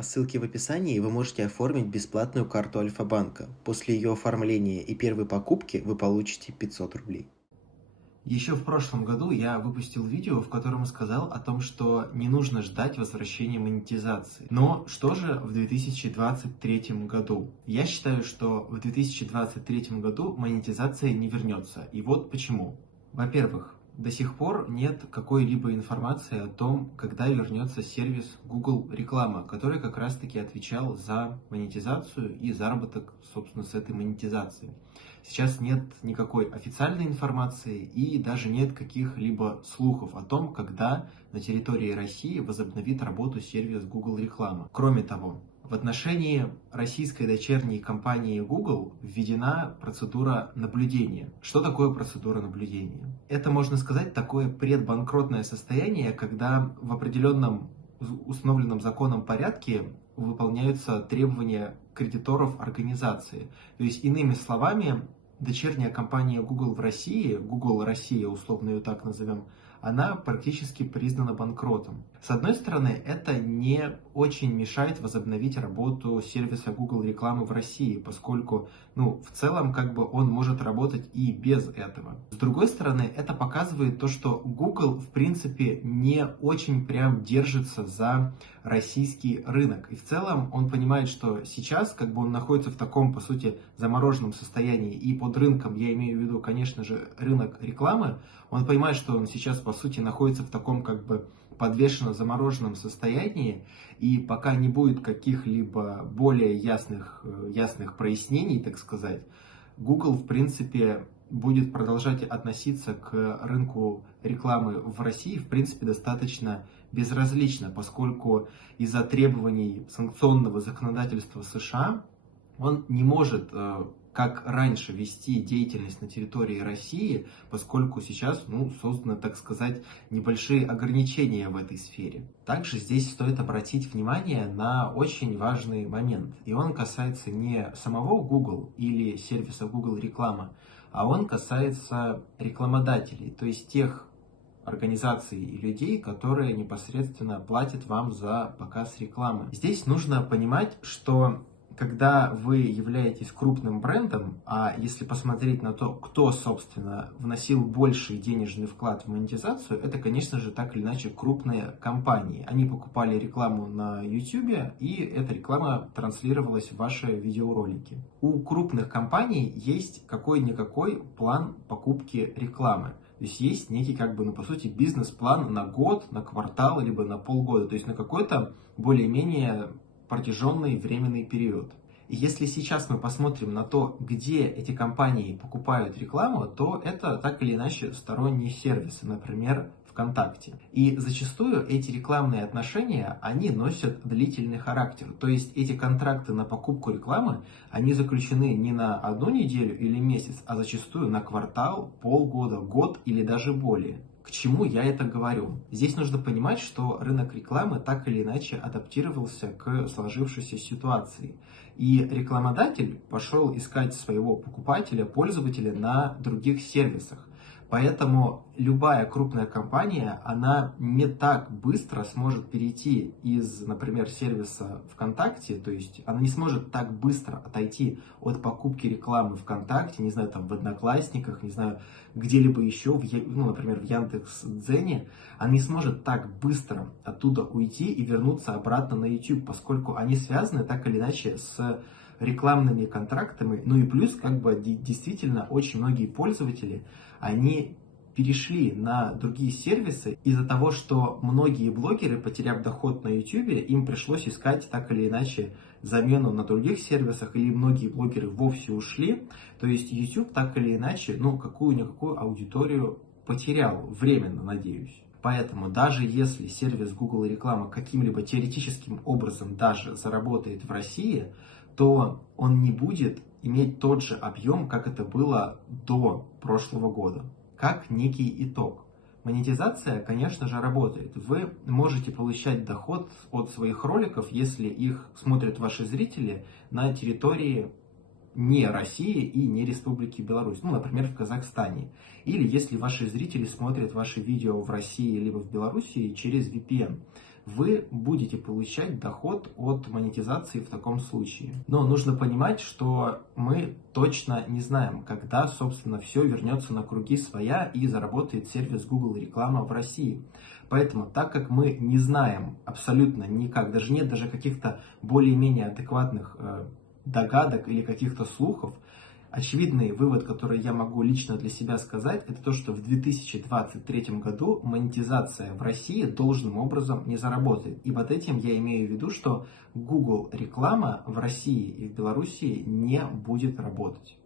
По ссылке в описании вы можете оформить бесплатную карту Альфа-банка. После ее оформления и первой покупки вы получите 500 рублей. Еще в прошлом году я выпустил видео, в котором сказал о том, что не нужно ждать возвращения монетизации. Но что же в 2023 году? Я считаю, что в 2023 году монетизация не вернется. И вот почему. Во-первых, до сих пор нет какой-либо информации о том, когда вернется сервис Google Реклама, который как раз-таки отвечал за монетизацию и заработок, собственно, с этой монетизацией. Сейчас нет никакой официальной информации и даже нет каких-либо слухов о том, когда на территории России возобновит работу сервис Google Реклама. Кроме того, в отношении российской дочерней компании Google введена процедура наблюдения. Что такое процедура наблюдения? Это, можно сказать, такое предбанкротное состояние, когда в определенном установленном законом порядке выполняются требования кредиторов организации. То есть, иными словами, дочерняя компания Google в России, Google Россия, условно ее так назовем, она практически признана банкротом. С одной стороны, это не очень мешает возобновить работу сервиса Google рекламы в России, поскольку, в целом, он может работать и без этого. С другой стороны, это показывает то, что Google, в принципе, не очень прям держится за российский рынок. И в целом он понимает, что сейчас, он находится в таком, по сути, замороженном состоянии, и под рынком, я имею в виду, конечно же, рынок рекламы, он понимает, что он сейчас, по сути, находится в таком, подвешенно замороженном состоянии, и пока не будет каких-либо более ясных прояснений, так сказать, Google, в принципе, будет продолжать относиться к рынку рекламы в России, в принципе, достаточно безразлично, поскольку из-за требований санкционного законодательства США он не может, как раньше, вести деятельность на территории России, поскольку сейчас, созданы, так сказать, небольшие ограничения в этой сфере. Также здесь стоит обратить внимание на очень важный момент. И он касается не самого Google или сервиса Google Реклама, а он касается рекламодателей, то есть тех организаций и людей, которые непосредственно платят вам за показ рекламы. Здесь нужно понимать, что когда вы являетесь крупным брендом, а если посмотреть на то, кто, собственно, вносил больший денежный вклад в монетизацию, это, конечно же, так или иначе крупные компании. Они покупали рекламу на YouTube, и эта реклама транслировалась в ваши видеоролики. У крупных компаний есть какой-никакой план покупки рекламы. То есть есть некий, по сути, бизнес-план на год, на квартал, либо на полгода, то есть на какой-то более-менее протяженный временный период. И если сейчас мы посмотрим на то, где эти компании покупают рекламу, то это так или иначе сторонние сервисы, например, ВКонтакте. И зачастую эти рекламные отношения, они носят длительный характер. То есть эти контракты на покупку рекламы, они заключены не на одну неделю или месяц, а зачастую на квартал, полгода, год или даже более. К чему я это говорю? Здесь нужно понимать, что рынок рекламы так или иначе адаптировался к сложившейся ситуации. И рекламодатель пошел искать своего покупателя, пользователя на других сервисах. Поэтому любая крупная компания, она не так быстро сможет перейти из, например, сервиса ВКонтакте, то есть она не сможет так быстро отойти от покупки рекламы ВКонтакте, не знаю, в Одноклассниках, не знаю, где-либо еще, например, в Яндекс.Дзене, она не сможет так быстро оттуда уйти и вернуться обратно на YouTube, поскольку они связаны так или иначе с рекламными контрактами, и плюс, действительно, очень многие пользователи, они перешли на другие сервисы из-за того, что многие блогеры, потеряв доход на YouTube, им пришлось искать так или иначе замену на других сервисах, или многие блогеры вовсе ушли. То есть YouTube так или иначе, какую-никакую аудиторию потерял, временно, надеюсь. Поэтому даже если сервис Google реклама каким-либо теоретическим образом даже заработает в России, то он не будет иметь тот же объем, как это было до прошлого года. Как некий итог. Монетизация, конечно же, работает. Вы можете получать доход от своих роликов, если их смотрят ваши зрители на территории не России и не Республики Беларусь, например, в Казахстане. Или если ваши зрители смотрят ваши видео в России либо в Беларуси через VPN. вы будете получать доход от монетизации в таком случае. Но нужно понимать, что мы точно не знаем, когда, собственно, все вернется на круги своя и заработает сервис Google реклама в России. Поэтому, так как мы не знаем абсолютно никак, даже нет даже каких-то более-менее адекватных догадок или каких-то слухов, очевидный вывод, который я могу лично для себя сказать, это то, что в 2023 году монетизация в России должным образом не заработает. И под этим я имею в виду, что Google реклама в России и в Беларуси не будет работать.